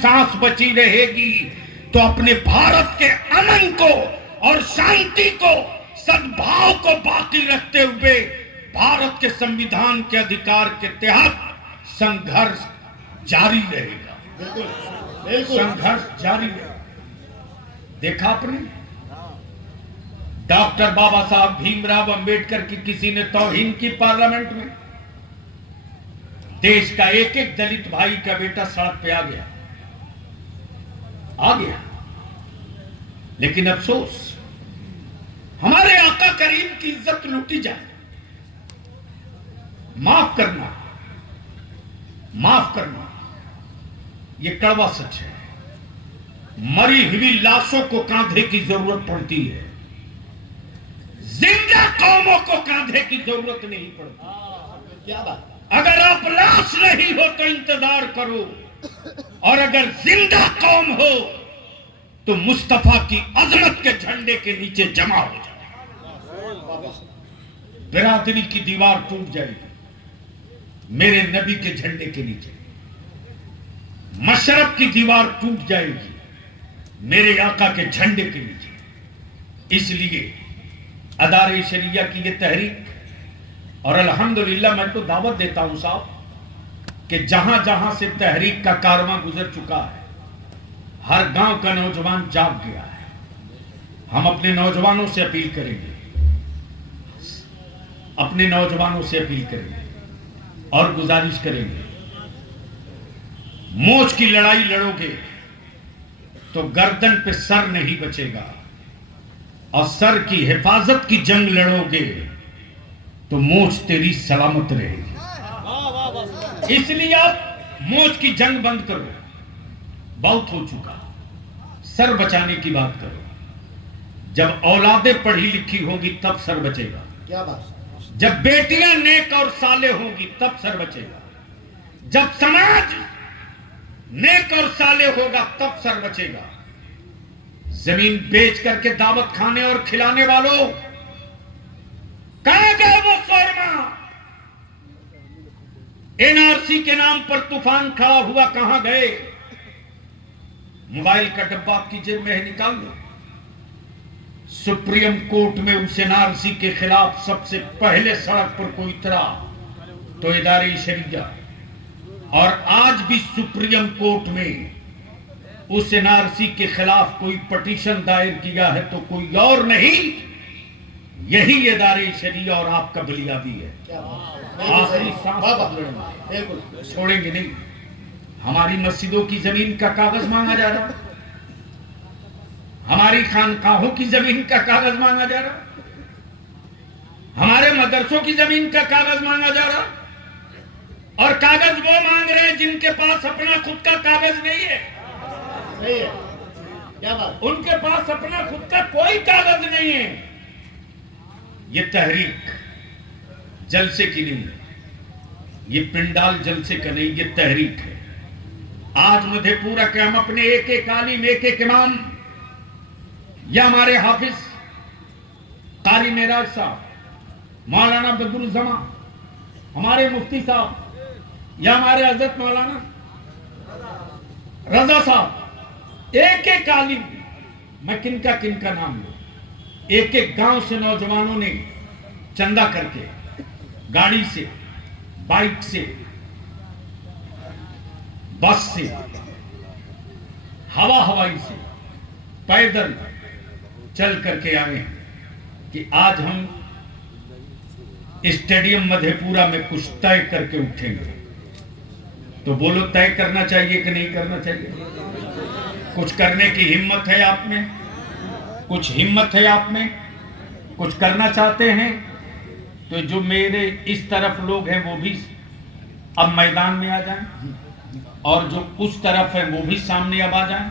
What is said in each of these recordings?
सांस बची रहेगी तो अपने भारत के अमन को और शांति को, सद्भाव को बाकी रखते हुए भारत के संविधान के अधिकार के तहत संघर्ष जारी रहेगा। संघर्ष जारी रहेगा। देखा आपने डॉक्टर बाबा साहब भीमराव अंबेडकर की किसी ने तौहीन की पार्लियामेंट में? देश का एक एक दलित भाई का बेटा सड़क पे आ गया। लेकिन अफसोस, हमारे आका करीम की इज्जत लूटी जाए। माफ करना, माफ करना, यह कड़वा सच है। मरी हुई लाशों को कांधे की जरूरत पड़ती है, जिंदा कौमों को कांधे की जरूरत नहीं पड़ती। क्या बात? अगर आप लाश नहीं हो तो इंतजार करो, और अगर जिंदा कौम हो तो मुस्तफा की अजमत के झंडे के नीचे जमा हो जाए। बिरादरी की दीवार टूट जाएगी मेरे नबी के झंडे के नीचे। मशरफ की दीवार टूट जाएगी मेरे आका के झंडे के नीचे। इसलिए अदारे शरिया की ये तहरीक, और अल्हम्दुलिल्लाह मैं तो दावत देता हूं साहब कि जहां जहां से तहरीक का कारवां गुजर चुका है, हर गांव का नौजवान जाग गया है। हम अपने नौजवानों से अपील करेंगे, अपने नौजवानों से अपील करेंगे और गुजारिश करेंगे, मोच की लड़ाई लड़ोगे तो गर्दन पे सर नहीं बचेगा, और सर की हिफाजत की जंग लड़ोगे तो मोच तेरी सलामत रहेगी। इसलिए आप मोच की जंग बंद करो, बहुत हो चुका। सर बचाने की बात करो। जब औलादें पढ़ी लिखी होगी तब सर बचेगा। क्या बात? जब बेटियां नेक और साले होंगी तब सर बचेगा। जब समाज नेक और साले होगा तब सर बचेगा। जमीन बेच करके दावत खाने और खिलाने वालों, कहां गए वो शोरमा? एनआरसी के नाम पर तूफान खड़ा हुआ, कहां गए? मोबाइल का डब्बा आपकी जेब में है, निकाल लो। सुप्रीम कोर्ट में उस एनआरसी के खिलाफ सबसे पहले सड़क पर कोई उतरा तो इदारे शरिया, और आज भी सुप्रीम कोर्ट में उस एनआरसी के खिलाफ कोई पटिशन दायर किया है तो कोई और नहीं, यही इदारे शरिया और आपका बुनियादी है। आखिरी सांस छोड़ेंगे नहीं। हमारी मस्जिदों की जमीन का कागज मांगा जा रहा, हमारी खानकाहों की जमीन का कागज मांगा जा रहा, हमारे मदरसों की जमीन का कागज मांगा जा रहा, और कागज वो मांग रहे हैं जिनके पास अपना खुद का कागज नहीं है। क्या बात? उनके पास अपना खुद का कोई कागज नहीं है। ये तहरीक जलसे की नहीं है, ये पिंडाल जलसे का नहीं, ये तहरीक है। आज मधेपुरा के हम अपने एक एक आलिम, एक एक इमाम, या हमारे हाफिज कारी मेराज साहब, मौलाना बदरुज्जमा, हमारे मुफ्ती साहब, या हमारे हजरत मौलाना रजा साहब, एक एक आलिम, मैं किनका किनका नाम लूं, एक एक गांव से नौजवानों ने चंदा करके, गाड़ी से, बाइक से, बस से, हवाई से, पैदल चल करके आए हैं कि आज हम स्टेडियम मधेपुरा में कुछ तय करके उठेंगे। तो बोलो, तय करना चाहिए कि नहीं करना चाहिए? कुछ करने की हिम्मत है आप में? कुछ हिम्मत है आप में? कुछ करना चाहते हैं? तो जो मेरे इस तरफ लोग हैं वो भी अब मैदान में आ जाएं, और जो उस तरफ है वो भी सामने अब आ जाएं।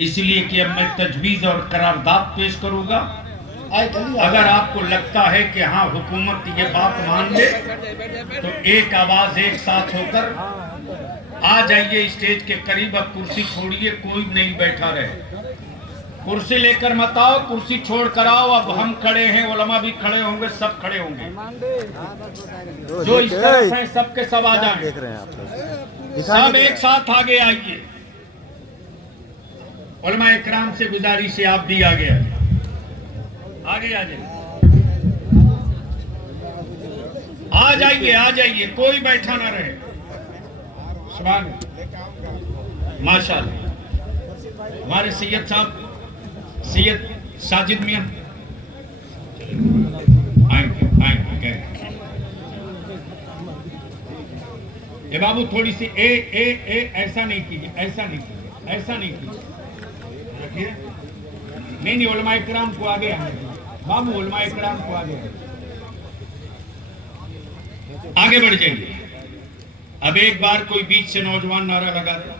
इसलिए कि अब मैं तजवीज और करारदाद पेश करूंगा। अगर आपको लगता है कि हाँ हुकूमत ये बात मान ले तो एक आवाज एक साथ होकर आ जाइए स्टेज के करीब। अब कुर्सी छोड़िए, कोई नहीं बैठा रहे, कुर्सी लेकर मत आओ, कुर्सी छोड़ कर आओ। अब हम खड़े हैं, उलमा भी खड़े होंगे, सब खड़े होंगे, जो इस तरफ हैं सबके सब आ जाएं, सब एक साथ आगे आइए। उलमा इकराम से गुजारिश है आप भी आगे आगे आ जाइए, आ जाइए आ जाइए, कोई बैठा ना रहे। सुभान अल्लाह, माशाअल्लाह। हमारे सैयद साहब, सैयद साजिद मियां आएंगे आएंगे। ए बाबू थोड़ी सी ए ऐसा नहीं कीजिए, ऐसा नहीं कीजिए, ऐसा नहीं कीजिए, रखिए। नहीं उलमा इकराम को आगे आने दीजिए बाबू, उलमा इकराम को आगे बढ़ जाइए। अब एक बार कोई बीच से नौजवान नारा लगा दे।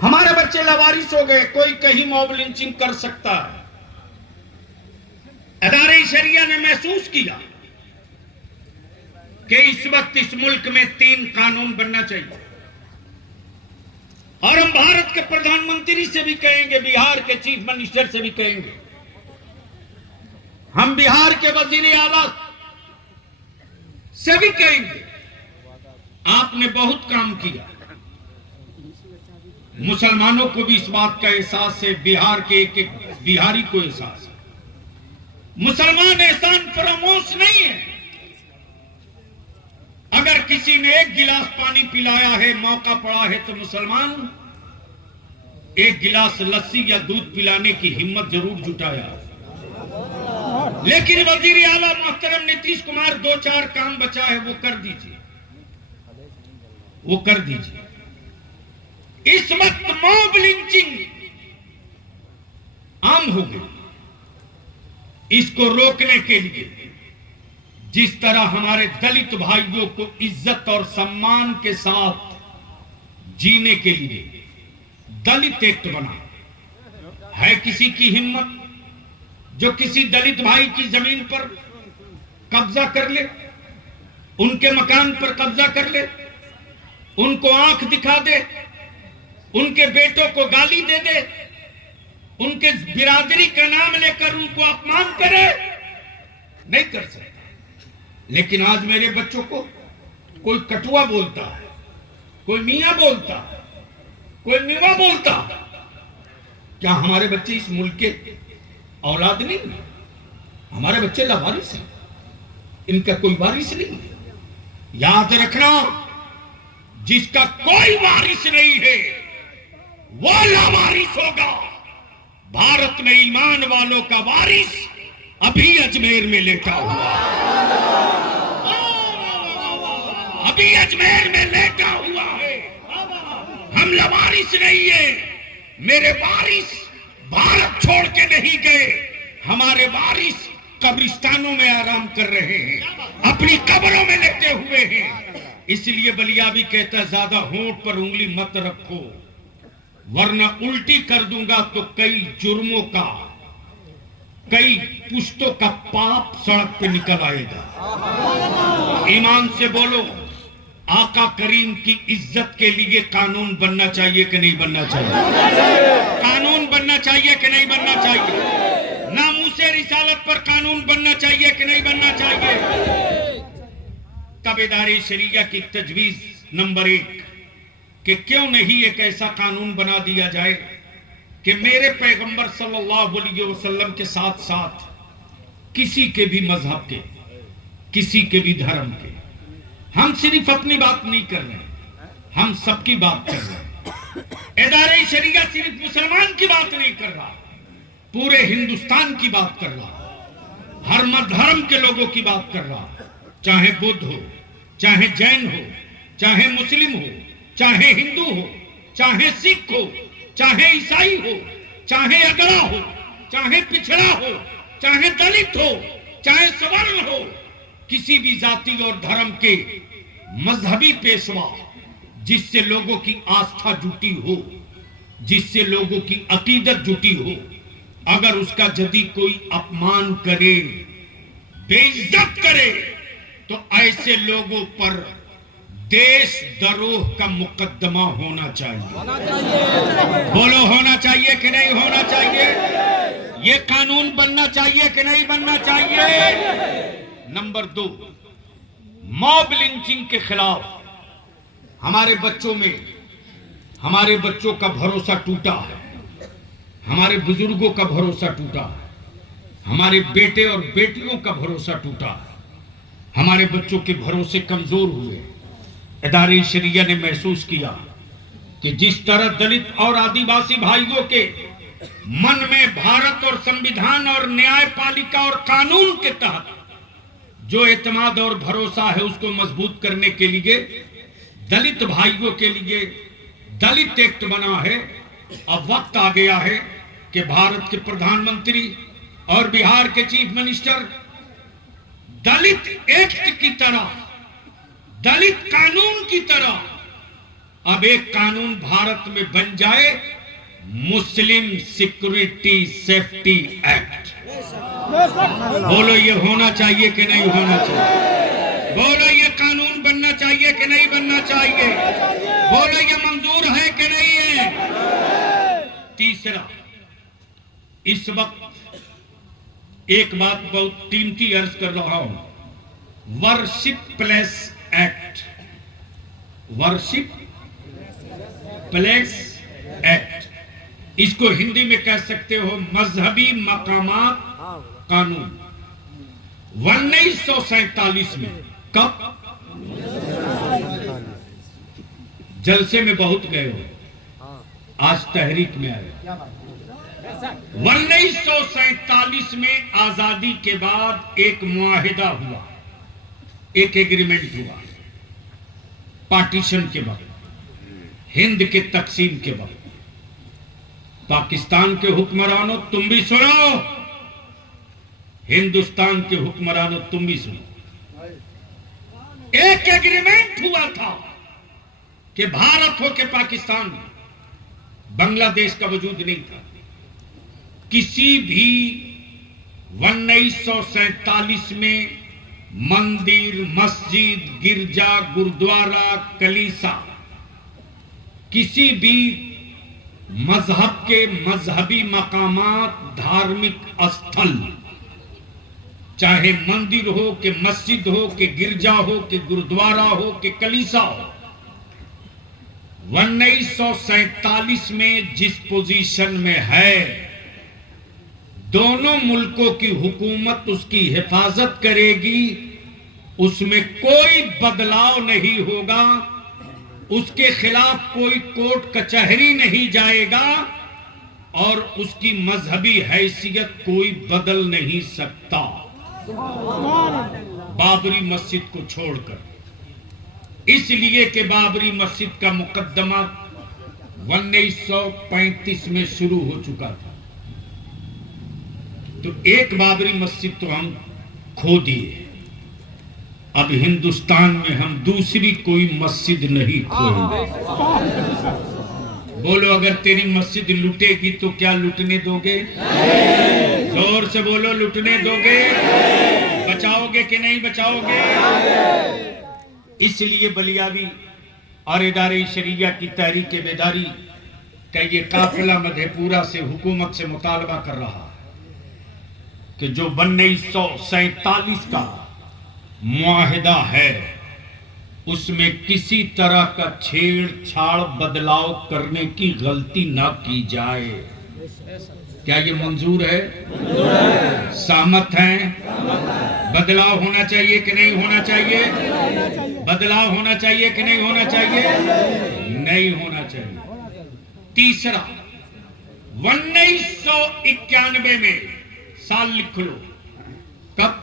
हमारे बच्चे लवारिस हो गए, कोई कहीं मॉब लिंचिंग कर सकता है। अदारे शरिया ने महसूस किया कि इस वक्त इस मुल्क में 3 कानून बनना चाहिए, और हम भारत के प्रधानमंत्री से भी कहेंगे, बिहार के चीफ मिनिस्टर से भी कहेंगे, हम बिहार के वजीर आला से भी कहेंगे, आपने बहुत काम किया। मुसलमानों को भी इस बात का एहसास है, बिहार के एक एक बिहारी को एहसास है। मुसलमान एहसान फरामोश नहीं है। अगर किसी ने 1 गिलास पानी पिलाया है, मौका पड़ा है, तो मुसलमान 1 गिलास लस्सी या दूध पिलाने की हिम्मत जरूर जुटाया। लेकिन वजीर आला मोहतरम नीतीश कुमार 2-4 काम बचा है, वो कर दीजिए, वो कर दीजिए। इस वक्त मॉब लिंचिंग आम हो गई। इसको रोकने के लिए जिस तरह हमारे दलित भाइयों को इज्जत और सम्मान के साथ जीने के लिए दलित एक्ट बना है, किसी की हिम्मत जो किसी दलित भाई की जमीन पर कब्जा कर ले, उनके मकान पर कब्जा कर ले, उनको आंख दिखा दे, उनके बेटों को गाली दे दे, उनके बिरादरी का नाम लेकर उनको अपमान करे? नहीं कर सकता। लेकिन आज मेरे बच्चों को कोई कटुआ बोलता है, कोई मियां बोलता है, कोई मिवा बोलता है। क्या हमारे बच्चे इस मुल्क के औलाद नहीं? हमारे बच्चे लावारिस हैं, इनका कोई वारिस नहीं। याद रखना, जिसका कोई वारिस नहीं है वो लावारिस होगा। भारत में ईमान वालों का वारिस अभी अजमेर में लेटा हुआ, अभी अजमेर में लेटा हुआ है। हम लावारिस नहीं है। मेरे वारिस भारत छोड़ के नहीं गए, हमारे वारिस कब्रिस्तानों में आराम कर रहे हैं, अपनी कब्रों में लेटे हुए हैं। इसलिए बलिया भी कहता है, ज्यादा होंठ पर उंगली मत रखो, वरना उल्टी कर दूंगा तो कई जुर्मों का, कई पुश्तों का पाप सड़क पे निकल आएगा। ईमान से बोलो, आका करीम की इज्जत के लिए कानून बनना चाहिए कि नहीं बनना चाहिए? कानून बनना चाहिए कि नहीं बनना चाहिए? नामूसे रिसालत पर कानून बनना चाहिए कि नहीं बनना चाहिए? ताबेदारी शरीया की तजवीज नंबर 1 कि क्यों नहीं एक ऐसा कानून बना दिया जाए कि मेरे पैगंबर सल्लल्लाहु अलैहि वसल्लम के साथ साथ किसी के भी मजहब के, किसी के भी धर्म के, हम सिर्फ अपनी बात नहीं कर रहे, हम सबकी बात कर रहे हैं। इदारे शरीया सिर्फ मुसलमान की बात नहीं कर रहा, पूरे हिंदुस्तान की बात कर रहा, हर धर्म के लोगों की बात कर रहा, चाहे बुद्ध हो, चाहे जैन हो, चाहे मुस्लिम हो, चाहे हिंदू हो, चाहे सिख हो, चाहे ईसाई हो, चाहे अगड़ा हो, चाहे पिछड़ा हो, चाहे दलित हो, चाहे सवर्ण हो, किसी भी जाति और धर्म के मजहबी पेशवा जिससे लोगों की आस्था जुटी हो, जिससे लोगों की अकीदत जुटी हो, अगर उसका यदि कोई अपमान करे, बेइज्जत करे, तो ऐसे लोगों पर देशद्रोह का मुकदमा होना चाहिए। बोलो होना चाहिए कि नहीं होना चाहिए? ये कानून बनना चाहिए कि नहीं बनना चाहिए? नंबर 2, मॉब लिंचिंग के खिलाफ हमारे बच्चों का भरोसा टूटा है, हमारे बुजुर्गों का भरोसा टूटा है, हमारे बेटे और बेटियों का भरोसा टूटा है, हमारे बच्चों के भरोसे कमजोर हुए। इदारे शरिया ने महसूस किया कि जिस तरह दलित और आदिवासी भाइयों के मन में भारत और संविधान और न्यायपालिका और कानून के तहत जो एतमाद और भरोसा है उसको मजबूत करने के लिए दलित भाइयों के लिए दलित एक्ट बना है। अब वक्त आ गया है कि भारत के प्रधानमंत्री और बिहार के चीफ मिनिस्टर दलित एक्ट की तरह, दलित कानून की तरह अब एक कानून भारत में बन जाए, मुस्लिम सिक्योरिटी सेफ्टी एक्ट। बोलो ये होना चाहिए कि नहीं होना चाहिए? बोलो ये कानून बनना चाहिए कि नहीं बनना चाहिए? बोलो ये मंजूर है कि नहीं है? तीसरा, इस वक्त एक बात बहुत कीमती अर्ज कर रहा हूं, worship place act. Worship place act, इसको हिंदी में कह सकते हो मजहबी मकामात कानून। 1947 में, कब? जलसे में बहुत गए हो, आज तहरीक में आए। 1947 में आजादी के बाद एक मुआहिदा हुआ, एक एग्रीमेंट हुआ पार्टीशन के वक्त, हिंद के तकसीम के वक्त। पाकिस्तान के हुक्मरानों तुम भी सुनो, हिंदुस्तान के हुक्मरानों तुम भी सुनो। एक एग्रीमेंट हुआ था कि भारत हो के पाकिस्तान में, बांग्लादेश का वजूद नहीं था। किसी भी 1947 में मंदिर, मस्जिद, गिरजा, गुरुद्वारा, कलीसा, किसी भी मजहब के मजहबी मकामात, धार्मिक स्थल, चाहे मंदिर हो कि मस्जिद हो कि गिरजा हो कि गुरुद्वारा हो कि कलीसा हो, 1947 में जिस पोजीशन में है, दोनों मुल्कों की हुकूमत उसकी हिफाजत करेगी, उसमें कोई बदलाव नहीं होगा, उसके खिलाफ कोई कोर्ट कचहरी नहीं जाएगा और उसकी मजहबी हैसियत कोई बदल नहीं सकता। बाबरी मस्जिद को छोड़कर, इसलिए कि बाबरी मस्जिद का मुकदमा 1935 में शुरू हो चुका था। तो एक बाबरी मस्जिद तो हम खो दिए, अब हिंदुस्तान में हम दूसरी कोई मस्जिद नहीं खोएंगे। बोलो अगर तेरी मस्जिद लुटेगी तो क्या लुटने दोगे? जोर से बोलो, लुटने दोगे? बचाओगे कि नहीं बचाओगे? इसलिए बलियावी और इदारे शरिया की तहरीक बेदारी का ये काफिला मधेपुरा से हुकूमत से मुतालबा कर रहा है कि जो 1947 का मुआहिदा है उसमें किसी तरह का छेड़छाड़ बदलाव करने की गलती ना की जाए। क्या ये मंजूर है? सहमत हैं? बदलाव होना चाहिए कि नहीं होना चाहिए? बदलाव होना चाहिए कि नहीं होना चाहिए? नहीं होना चाहिए। तीसरा, 1991 में, साल लिख लो, कब?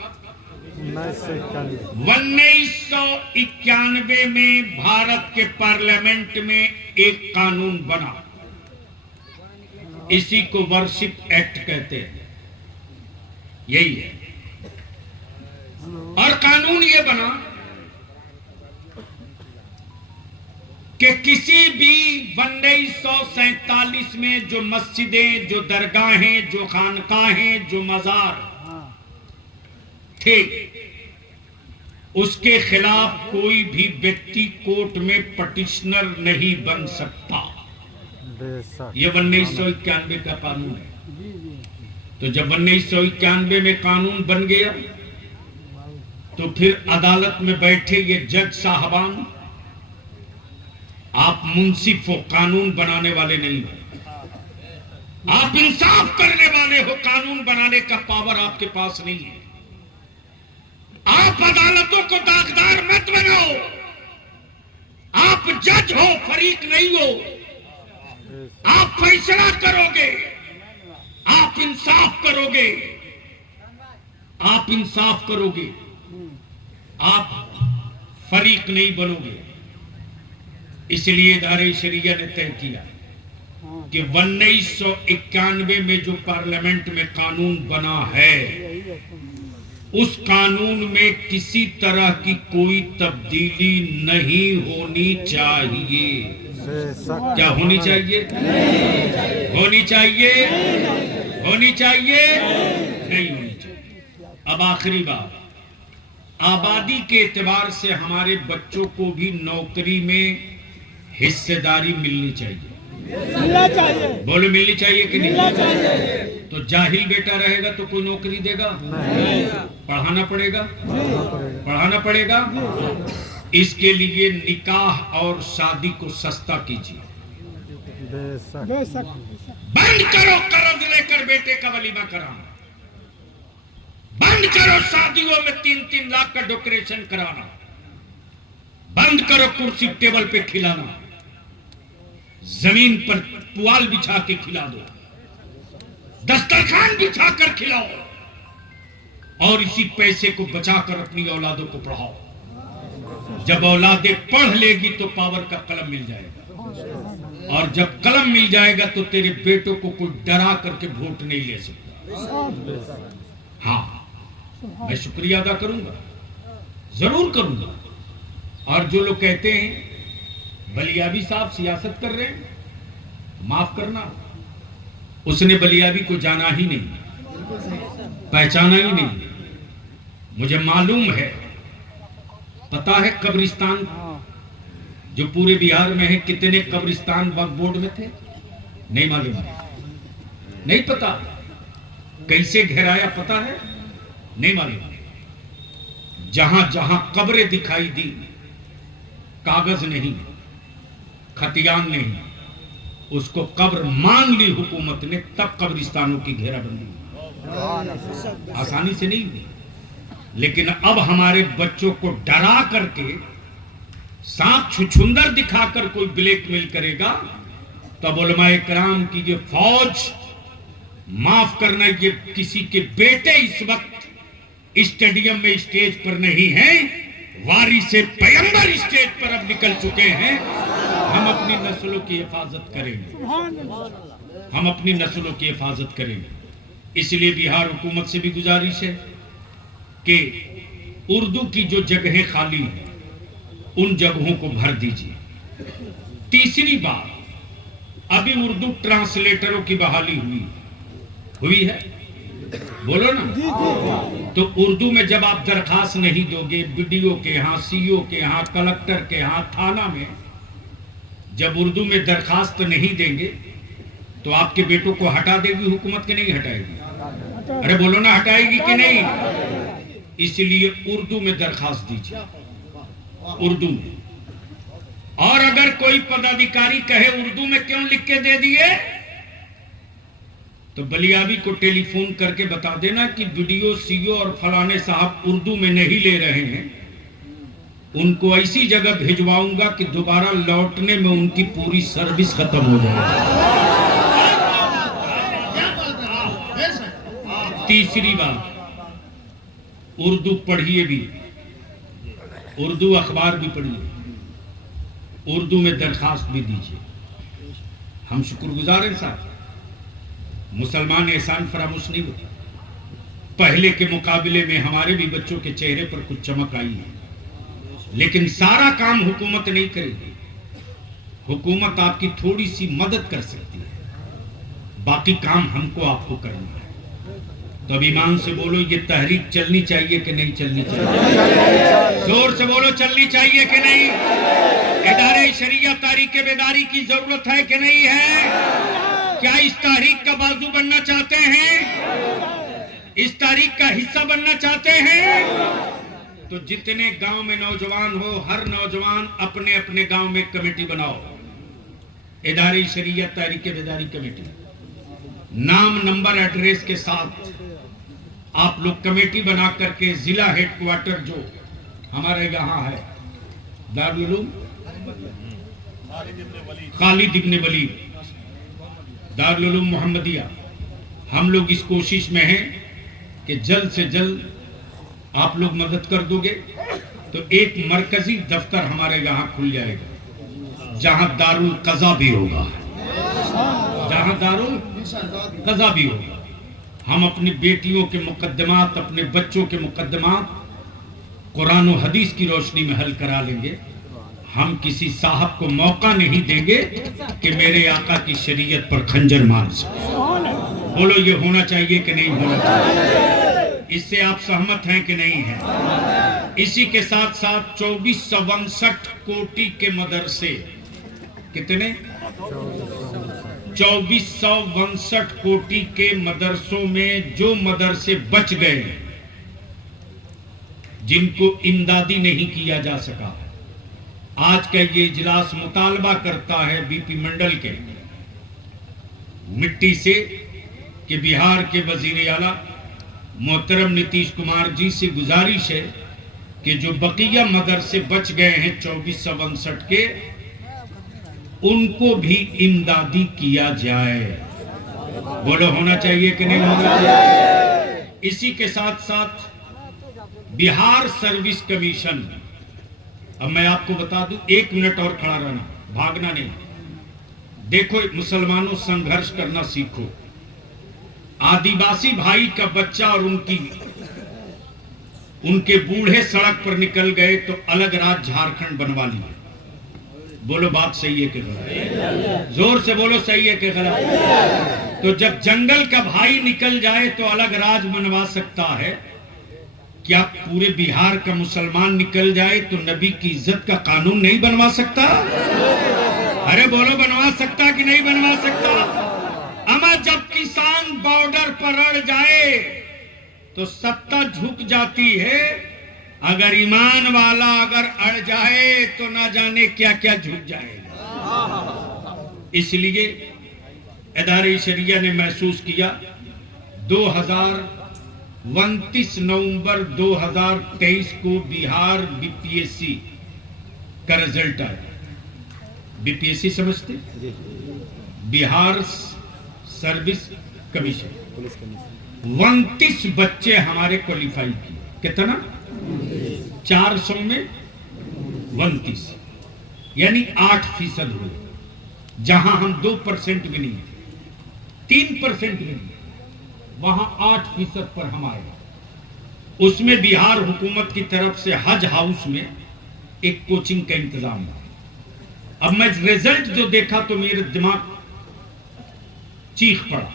1991 में भारत के पार्लियामेंट में एक कानून बना, इसी को वर्शिप एक्ट कहते हैं, यही है। और कानून ये बना कि किसी भी 1947 में जो मस्जिदें, जो दरगाहें, जो खानकाहें, जो मजार थे, उसके खिलाफ कोई भी व्यक्ति कोर्ट में पटिशनर नहीं बन सकता। ये 1991 का कानून है। तो जब 1991 में कानून बन गया तो फिर अदालत में बैठे ये जज साहबान, आप मुंसिफ हो, कानून बनाने वाले नहीं हो। आप इंसाफ करने वाले हो, कानून बनाने का पावर आपके पास नहीं है। आप अदालतों को दागदार मत बनाओ। आप जज हो, फरीक नहीं हो। आप फैसला करोगे, आप इंसाफ करोगे, आप इंसाफ करोगे, आप फरीक नहीं बनोगे। इसलिए इदारे शरिया ने तय किया कि 1991 में जो पार्लियामेंट में कानून बना है, उस कानून में किसी तरह की कोई तब्दीली नहीं होनी चाहिए। क्या होनी चाहिए? होनी चाहिए? होनी चाहिए? नहीं होनी चाहिए। अब आखिरी बात, आबादी के एतबार से हमारे बच्चों को भी नौकरी में हिस्सेदारी मिलनी चाहिए। मिलना चाहिए। बोलो मिलनी चाहिए कि नहीं? मिलना चाहिए। तो जाहिल बेटा रहेगा तो कोई नौकरी देगा? नहीं। पढ़ाना पड़ेगा, पढ़ाना पड़ेगा। इसके लिए निकाह और शादी को सस्ता कीजिए। बंद करो कर्ज लेकर बेटे का वलीमा कराना। बंद करो शादियों में 3-3 लाख का डेकोरेशन कराना। बंद करो कुर्सी टेबल पे खिलाना। जमीन पर पुआल बिछा के खिला दो, दस्तरखान बिछा कर खिलाओ और इसी पैसे को बचाकर अपनी औलादों को पढ़ाओ। जब औलादें पढ़ लेगी तो पावर का कलम मिल जाएगा, और जब कलम मिल जाएगा तो तेरे बेटों को कोई डरा करके वोट नहीं ले सकता। हाँ, मैं शुक्रिया अदा करूंगा, जरूर करूंगा। और जो लोग कहते हैं बलियाबी साहब सियासत कर रहे हैं, माफ करना, उसने बलियाबी को जाना ही नहीं, पहचाना ही नहीं। मुझे मालूम है, पता है कब्रिस्तान जो पूरे बिहार में है, कितने कब्रिस्तान वक्फ बोर्ड में थे? नहीं मालूम, नहीं पता। कैसे घेराया पता है? नहीं मालूम। जहां जहां कब्रें दिखाई दी, कागज नहीं, खतियान नहीं, उसको कब्र मान ली हुकूमत ने, तब कब्रिस्तानों की घेराबंदी। आसानी से नहीं हुई। लेकिन अब हमारे बच्चों को डरा करके, सांप छुछुंदर दिखाकर कोई ब्लैकमेल करेगा, तब उलमाए कराम की ये फौज, माफ करना, ये किसी के बेटे इस वक्त स्टेडियम में स्टेज पर नहीं है, वारी से पैगंबर स्टेज पर अब निकल चुके हैं। हम अपनी नस्लों की हिफाजत करेंगे, हम अपनी नस्लों की हिफाजत करेंगे। इसलिए बिहार हुकूमत से भी गुजारिश है कि उर्दू की जो जगहें खाली हैं, उन जगहों को भर दीजिए। तीसरी बात, अभी उर्दू ट्रांसलेटरों की बहाली हुई है, बोलो ना। तो उर्दू में जब आप दरखास्त नहीं दोगे, बीडीओ के यहाँ, सीओ के यहाँ, कलेक्टर के यहाँ, थाना में जब उर्दू में दरखास्त नहीं देंगे तो आपके बेटों को हटा देगी हुकूमत के नहीं हटाएगी? अरे बोलो ना, हटाएगी कि नहीं? इसलिए उर्दू में दरखास्त दीजिए, उर्दू में। और अगर कोई पदाधिकारी कहे उर्दू में क्यों लिख के दे दिए, तो बलियाबी को टेलीफोन करके बता देना कि वीडियो सीओ और फलाने साहब उर्दू में नहीं ले रहे हैं, उनको ऐसी जगह भिजवाऊंगा कि दोबारा लौटने में उनकी पूरी सर्विस खत्म हो जाए। तीसरी बात, उर्दू पढ़िए भी, उर्दू अखबार भी पढ़िए, उर्दू में दरखास्त भी दीजिए। हम शुक्रगुजार हैं साहब, मुसलमान एहसान फरामोश नहीं होता। पहले के मुकाबले में हमारे भी बच्चों के चेहरे पर कुछ चमक आई है, लेकिन सारा काम हुकूमत नहीं करेगी। हुकूमत आपकी थोड़ी सी मदद कर सकती है, बाकी काम हमको आपको करना है। तो अब ईमान से बोलो, ये तहरीक चलनी चाहिए कि नहीं चलनी चाहिए? जोर से बोलो, चलनी चाहिए कि नहीं? इदारे शरिया तारीख बेदारी की जरूरत है कि नहीं है? क्या इस तारीख का बाजू बनना चाहते हैं? इस तारीख का हिस्सा बनना चाहते हैं? तो जितने गांव में नौजवान हो, हर नौजवान अपने अपने गांव में कमेटी बनाओ, इदारे शरिया तारीख बेदारी कमेटी, नाम नंबर एड्रेस के साथ आप लोग कमेटी बना करके जिला हेडक्वार्टर जो हमारे यहाँ है दारुल उलूम खालिद इब्न वलीद, दारुल उलूम मोहम्मदिया, हम लोग इस कोशिश में हैं कि जल्द से जल्द आप लोग मदद कर दोगे तो एक मरकजी दफ्तर हमारे यहाँ खुल जाएगा, जहां दारुल कज़ा भी होगा, जहां दारुल कज़ा भी होगा। हम अपनी बेटियों के मुकद्दमात, अपने बच्चों के मुकद्दमात कुरान और हदीस की रोशनी में हल करा लेंगे। हम किसी साहब को मौका नहीं देंगे कि मेरे आका की शरीयत पर खंजर मार सके। बोलो, ये होना चाहिए कि नहीं होना चाहिए? इससे आप सहमत हैं कि नहीं है? इसी के साथ साथ 2462 कोटि के मदरसे, कितने? 2462 कोटि के मदरसों में जो मदरसे बच गए, जिनको इमदादी नहीं किया जा सका, आज का ये इजलास मुतालबा करता है बीपी मंडल के मिट्टी से कि बिहार के वजीर आला मोहतरम नीतीश कुमार जी से गुजारिश है कि जो बकिया मदरसे बच गए हैं 2462 के, उनको भी इमदादी किया जाए। बोलो, होना चाहिए कि नहीं होना चाहिए? इसी के साथ साथ बिहार सर्विस कमीशन, अब मैं आपको बता दूं, 1 मिनट और खड़ा रहना, भागना नहीं। देखो मुसलमानों, संघर्ष करना सीखो। आदिवासी भाई का बच्चा और उनके बूढ़े सड़क पर निकल गए तो अलग राज्य झारखंड बनवा लिया। बोलो, बात सही है कि गलत? जोर से बोलो, सही है कि गलत? तो जब जंगल का भाई निकल जाए तो अलग राज बनवा सकता है, क्या पूरे बिहार का मुसलमान निकल जाए तो नबी की इज्जत का कानून नहीं बनवा सकता? अरे बोलो, बनवा सकता कि नहीं बनवा सकता? अमा जब किसान बॉर्डर पर अड़ जाए तो सत्ता झुक जाती है, अगर ईमान वाला अगर अड़ जाए तो ना जाने क्या क्या झुक जाएगा। इसलिए इदारे शरिया ने महसूस किया, 29 नवंबर 2023 को बिहार बीपीएससी का रिजल्ट आया। बीपीएससी समझते? Bihar service commission. 29 बच्चे हमारे क्वालिफाई किए। कितना? 400 में 29, यानी 8% हुए। जहां हम 2% भी नहीं, 3% भी नहीं, वहां 8% पर हम आए। उसमें बिहार हुकूमत की तरफ से हज हाउस में एक कोचिंग का इंतजाम था। अब मैं रिजल्ट जो देखा तो मेरे दिमाग चीख पड़ा।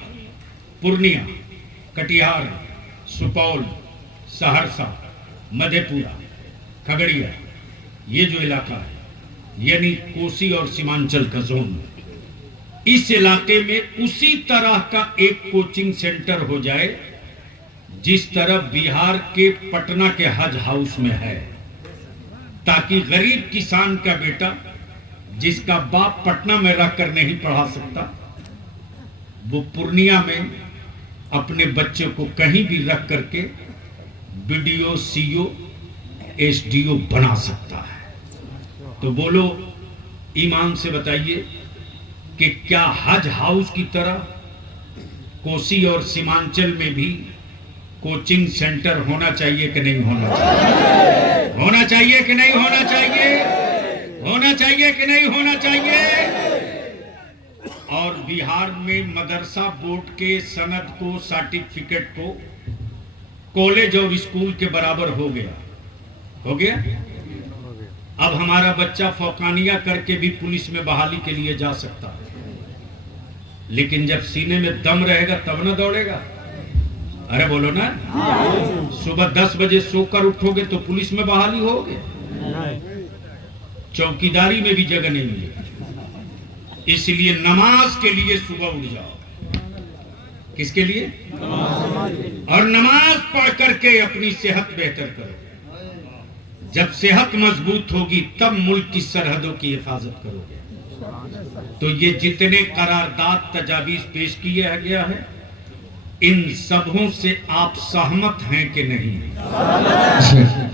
पूर्णिया, कटिहार, सुपौल, सहरसा, मधेपुरा, खगड़िया, ये जो इलाका है यानी कोसी और सीमांचल का जोन, इस इलाके में उसी तरह का एक कोचिंग सेंटर हो जाए जिस तरह बिहार के पटना के हज हाउस में है, ताकि गरीब किसान का बेटा जिसका बाप पटना में रहकर नहीं पढ़ा सकता, वो पूर्णिया में अपने बच्चे को कहीं भी रख करके बीडीओ, सीओ, एसडीओ बना सकता है। तो बोलो, ईमान से बताइए कि क्या हज हाउस की तरह कोसी और सीमांचल में भी कोचिंग सेंटर होना चाहिए कि नहीं होना चाहिए? होना चाहिए कि नहीं होना चाहिए? होना चाहिए कि नहीं होना चाहिए? और बिहार में मदरसा बोर्ड के सनद को, सर्टिफिकेट को कॉलेज और स्कूल के बराबर हो गया। हो गया? अब हमारा बच्चा फौकानिया करके भी पुलिस में बहाली के लिए जा सकता है, लेकिन जब सीने में दम रहेगा तब ना दौड़ेगा। अरे बोलो ना, सुबह 10 बजे सोकर उठोगे तो पुलिस में बहाली होगे, चौकीदारी में भी जगह नहीं मिलेगी। इसलिए नमाज के लिए सुबह उठ जाओ। किसके लिए? और नमाज पढ़ करके अपनी सेहत बेहतर करो। जब सेहत मजबूत होगी तब मुल्क की सरहदों की हिफाजत करोगे। तो ये जितने करारदाद तजावीज पेश किया गया है, इन सबों से आप सहमत हैं कि नहीं?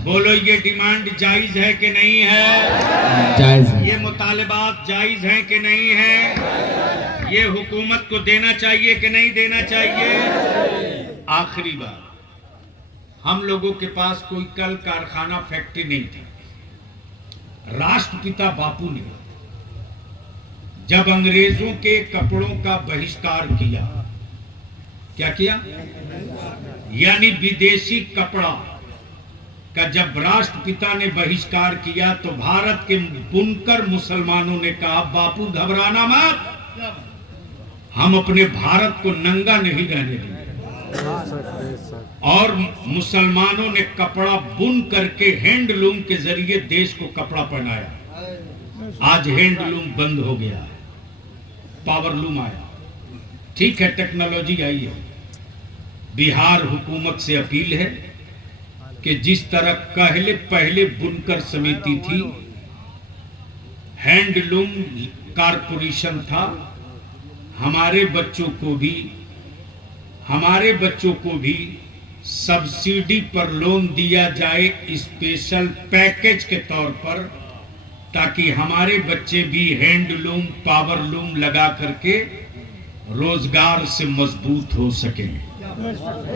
बोलो, ये डिमांड जायज है कि नहीं है? जायज है। ये मुतालिबात जायज हैं कि नहीं है? ये हुकूमत को देना चाहिए कि नहीं देना चाहिए? आखिरी बात, हम लोगों के पास कोई कल कारखाना फैक्ट्री नहीं थी। राष्ट्रपिता बापू ने जब अंग्रेजों के कपड़ों का बहिष्कार किया, क्या किया? यानी विदेशी कपड़ा का जब राष्ट्रपिता ने बहिष्कार किया तो भारत के बुनकर मुसलमानों ने कहा, बापू घबराना मत, हम अपने भारत को नंगा नहीं रहने देंगे। और मुसलमानों ने कपड़ा बुन करके हैंडलूम के जरिए देश को कपड़ा पहनाया। आज हैंडलूम बंद हो गया है, पावरलूम आया। ठीक है, टेक्नोलॉजी आई है। बिहार हुकूमत से अपील है कि जिस तरह पहले बुनकर समिति थी, हैंडलूम कारपोरेशन था, हमारे बच्चों को भी सब्सिडी पर लोन दिया जाए, स्पेशल पैकेज के तौर पर, ताकि हमारे बच्चे भी हैंडलूम पावरलूम लगा करके रोजगार से मजबूत हो सके।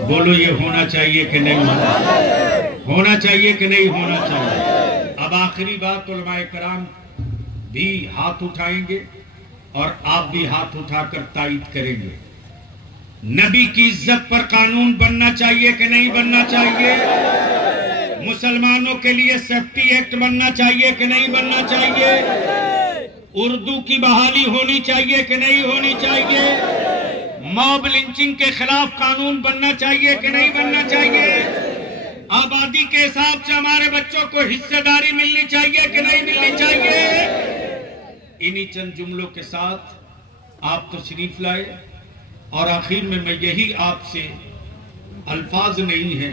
बोलो, ये होना चाहिए कि नहीं होना चाहिए कि नहीं होना चाहिए? अब आखिरी बात, उलमाए कराम भी हाथ उठाएंगे और आप भी हाथ उठाकर तायीद करेंगे। नबी की इज्जत पर कानून बनना चाहिए कि नहीं बनना चाहिए? मुसलमानों के लिए सेफ्टी एक्ट बनना चाहिए कि नहीं बनना चाहिए? उर्दू की बहाली होनी चाहिए कि नहीं होनी चाहिए? मॉब लिंचिंग के खिलाफ कानून बनना चाहिए कि नहीं बनना चाहिए? आबादी के हिसाब से हमारे बच्चों को हिस्सेदारी मिलनी चाहिए कि नहीं मिलनी चाहिए? इन्हीं चंद जुमलों के साथ आप तशरीफ लाए और आखिर में मैं यही आपसे, अल्फाज नहीं है,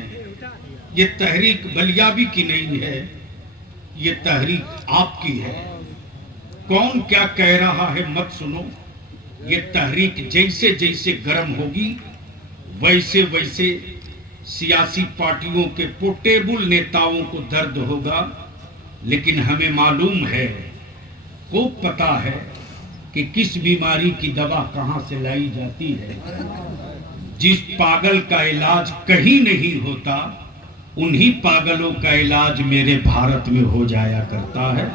ये तहरीक बलियाबी की नहीं है, ये तहरीक आपकी है। कौन क्या कह रहा है मत सुनो, ये तहरीक जैसे जैसे गर्म होगी वैसे वैसे सियासी पार्टियों के पोर्टेबल नेताओं को दर्द होगा। लेकिन हमें मालूम है, खूब पता है कि किस बीमारी की दवा कहां से लाई जाती है। जिस पागल का इलाज कहीं नहीं होता, उन्हीं पागलों का इलाज मेरे भारत में हो जाया करता है।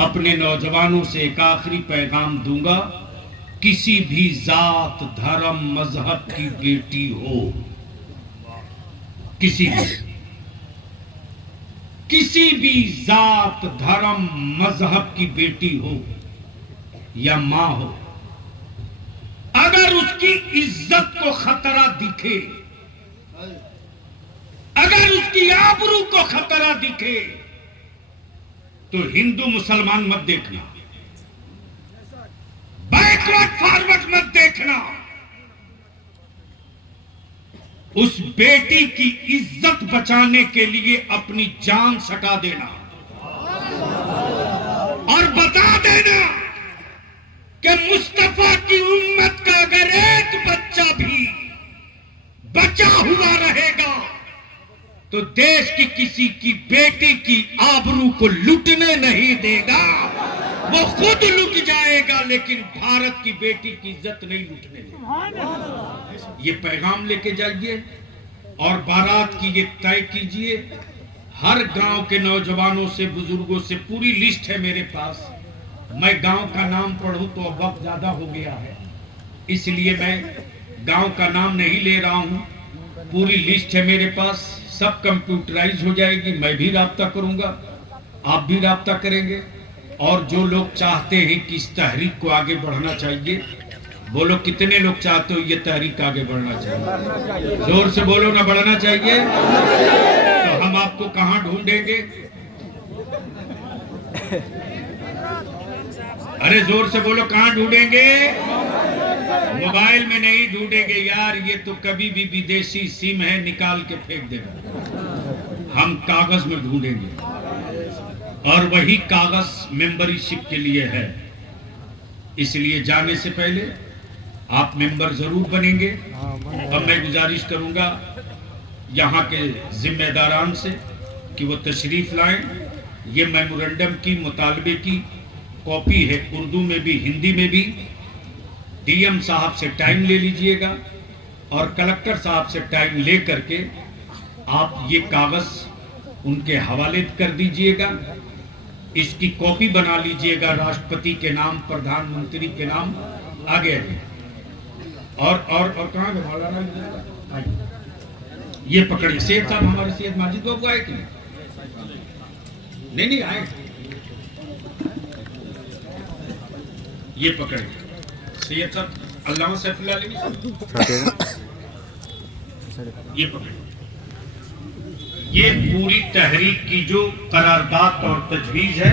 अपने नौजवानों से एक आखिरी पैगाम दूंगा, किसी भी जात धर्म मजहब की बेटी हो, किसी भी जात धर्म मजहब की बेटी हो या मां हो, अगर उसकी इज्जत को खतरा दिखे, अगर उसकी आबरू को खतरा दिखे, तो हिंदू मुसलमान मत देखना, बैकवर्ड फॉरवर्ड मत देखना। उस बेटी की इज्जत बचाने के लिए अपनी जान सटा देना और बता देना कि मुस्तफा की उम्मत का अगर एक बच्चा भी बचा हुआ रहेगा तो देश की किसी की बेटी की आबरू को लूटने नहीं देगा। वो खुद लुट जाएगा, लेकिन भारत की बेटी की इज्जत नहीं लूटने देगा। ये पैगाम लेके जाइए और बारात की ये तय कीजिए। हर गांव के नौजवानों से, बुजुर्गों से, पूरी लिस्ट है मेरे पास। मैं गांव का नाम पढ़ूं तो वक्त ज्यादा हो गया है, इसलिए मैं गांव का नाम नहीं ले रहा हूं। पूरी लिस्ट है मेरे पास, सब कंप्यूटराइज हो जाएगी। मैं भी राब्ता करूंगा, आप भी राब्ता करेंगे। और जो लोग चाहते हैं कि इस तहरीक को आगे बढ़ना चाहिए, बोलो कितने लोग चाहते हो ये तहरीक आगे बढ़ना चाहिए? जोर से बोलो ना, बढ़ना चाहिए। तो हम आपको कहां ढूंढेंगे? अरे जोर से बोलो, कहां ढूंढेंगे? मोबाइल में नहीं ढूंढेंगे यार, ये तो कभी भी विदेशी सिम है, निकाल के फेंक देगा। हम कागज में ढूंढेंगे, और वही कागज मेंबरशिप के लिए है। इसलिए जाने से पहले आप मेंबर जरूर बनेंगे। और मैं गुजारिश करूंगा यहाँ के जिम्मेदारान से कि वो तशरीफ लाएं। ये मेमोरेंडम की मुतालबे की कॉपी है, उर्दू में भी हिंदी में भी। डीएम साहब से टाइम ले लीजिएगा और कलेक्टर साहब से टाइम ले करके आप ये कागज उनके हवाले कर दीजिएगा। इसकी कॉपी बना लीजिएगा, राष्ट्रपति के नाम, प्रधानमंत्री के नाम, आगे आगे। और कहाँ है मौलाना? ये पकड़िए। सेठ साहब, हमारे सैयद माजिद बाबू आए कि नहीं आए? ये पकड़िए सैयद साहब, अल्लामा सैफुल्लाह अलवी साहब, ये पकड़िए। ये पूरी तहरीक की जो करारदाद और तजवीज है,